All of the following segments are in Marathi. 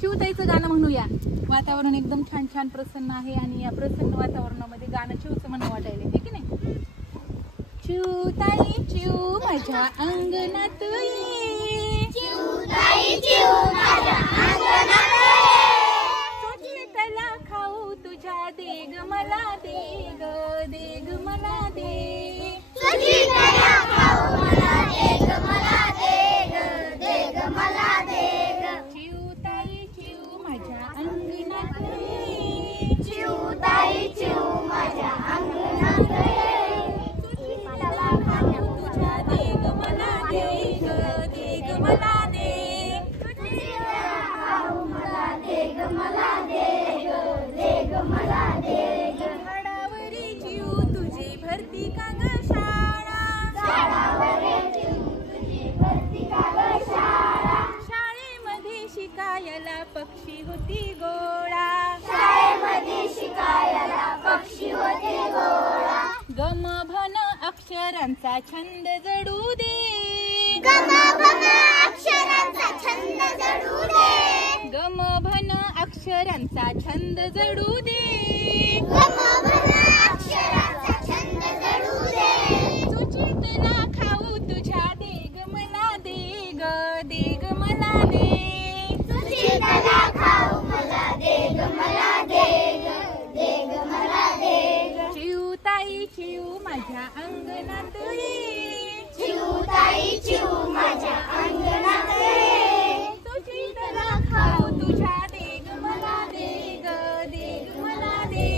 चिवताईचं गाणं म्हणूया. वातावरण एकदम छान छान प्रसन्न आहे आणि या प्रसन्न वातावरणामध्ये गाणं चिवचं म्हणून वाटायला आहे की नाही. चिवताई चिव माझ्या अंगणात ये, चिवताई चिव माझ्या अंगणात ये, त्याला खाऊ तुझ्या देग मला देग, देग मला दे, त्याला खाऊ मला देग मला देग, देग मला देग. चिवताई चिव माझ्या अंगणात ये, चिवताई चिव माझ्या अंगणात ये, त्याला खाऊ तुझ्या देग मला देग, देग मला दे, खाऊ मला देग मला देग, देग मला देग. झाडावरी चिव तुझी भरती का ग शाळा, झाडावरे चिव तुझी भरती का ग शाळा, शाळेमध्ये शिकायला पक्षी होती गोळा, शाळेमध्ये शिकायला पक्षी होते गोळा. गमभन अक्षरांचा छंद जडू दे, गमभन अक्षरांचा छंद जडू दे, गमभन अक्षरांचा छंद जडू दे, गमभन अक्षरांचा छंद जडू दे. सुचितला खाऊ तुझ्या देग मला देग, देग मला दे, सुचितला खाऊ मला देग मला देग, देग मला देग. चिवताई चिव माझ्या अंगणात ये, चिवताई चिव माझ्या अंगणात ये, सुचितला खाऊ तुझ्या देग मला देग, देग मला दे,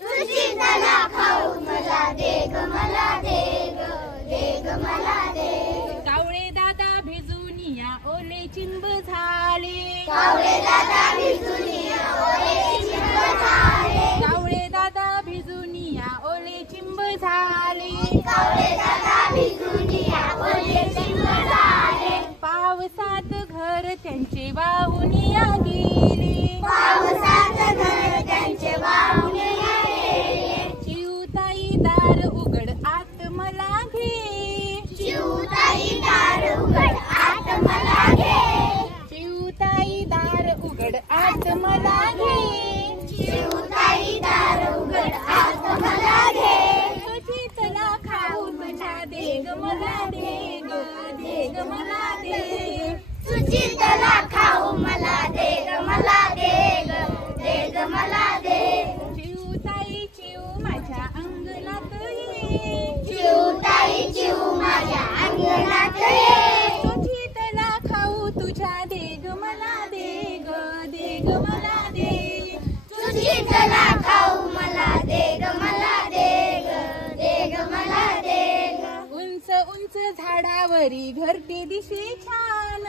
सुचितला खाऊ मला देग मला देग, देग मला देग. कावळे दादा भिजून या ओले चिंब झाले, कावळे दादा भिजून या ओले चिंब झाले, कावळे दादा भिजून या ओले चिंब झाले, कावळे दादा भिजून या ओले चिंब झाले. पावसात घर त्यांचे वाहून या गेले, पावसात घर त्यांचे वाहून गेले. चिवताई दार उघड आत मला घे, चिवताई दार उघड आत मला घे, चिवताई दार उघड आत मला घे, चिवताई दार उघड आत मला घे. सुचितला खाऊ तुझ्या देग मला देग, देग मला दे, सुचितला खाऊ मला देग मला देग, देग मला देग. चिवताई चिव माझ्या अंगणात ये, चिवताई चिव माझ्या अंगणात ये, सुचितला खाऊ तुझ्या देग मला देग, देग मला दे, सुचितला खाऊ मला देग मला देग, देग मला देग. उंच उंच झाडावरी घरटे दिसे छान,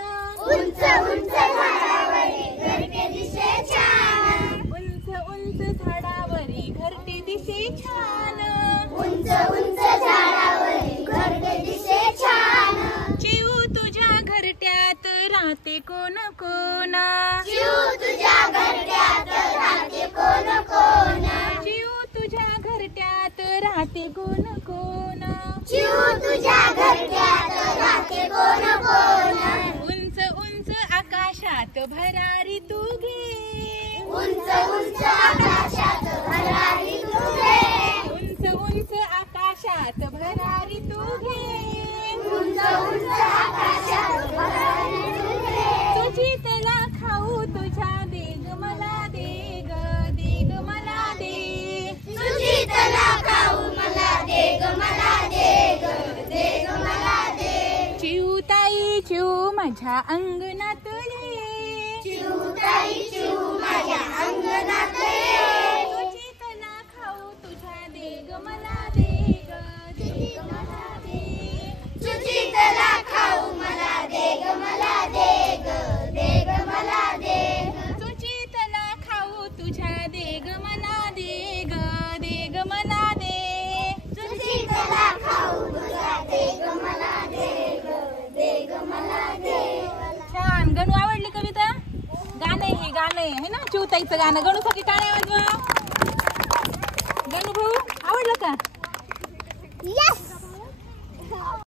उंच उंच झाडावरी घरटे दिसे छान, उंच उंच झाडावरी घरटे दिसे छान, उंच उंच झाडावरी घरटे दिसे छान. चिव तुझ्या घरट्यात राहते कोण कोण, चिव तुझ्या घरट्यात राहते कोण कोण, चिव तुझ्या घरट्यात राहते कोण कोण, चिव तुझ्या घरट्यात राहते कोण कोण. उंच उंच आकाशात भरारी तू घे, उंच उंच आकाशात भरारी तू घे, उंच उंच आकाशात भरारी तू घे, उंच उंच आकाशात भरारी तू घे. सुचितला खाऊ तुझ्या देग मला देग, देग मला दे, सुचितला खाऊ मला देग मला देग, देग मला देग. चिवताई चिव माझ्या अंगणात ये, चिवताई चिव माझ्या अंगणात ये, सुचितला खाऊ तुझ्या देग मला देग, देग मला दे, सुचितला खाऊ मला देग मला देग, देग मला देग. सुचितला खाऊ तुझ्या देग मला देग, देग मला दे, सुचितला खाऊ तुझा देग मला देग, देग मला देग. छान. गणू आवडली कविता? गाणं हे गाणं आहे ना चिवताईचं गाणं. गणूसाठी टाळ्या वाजवा.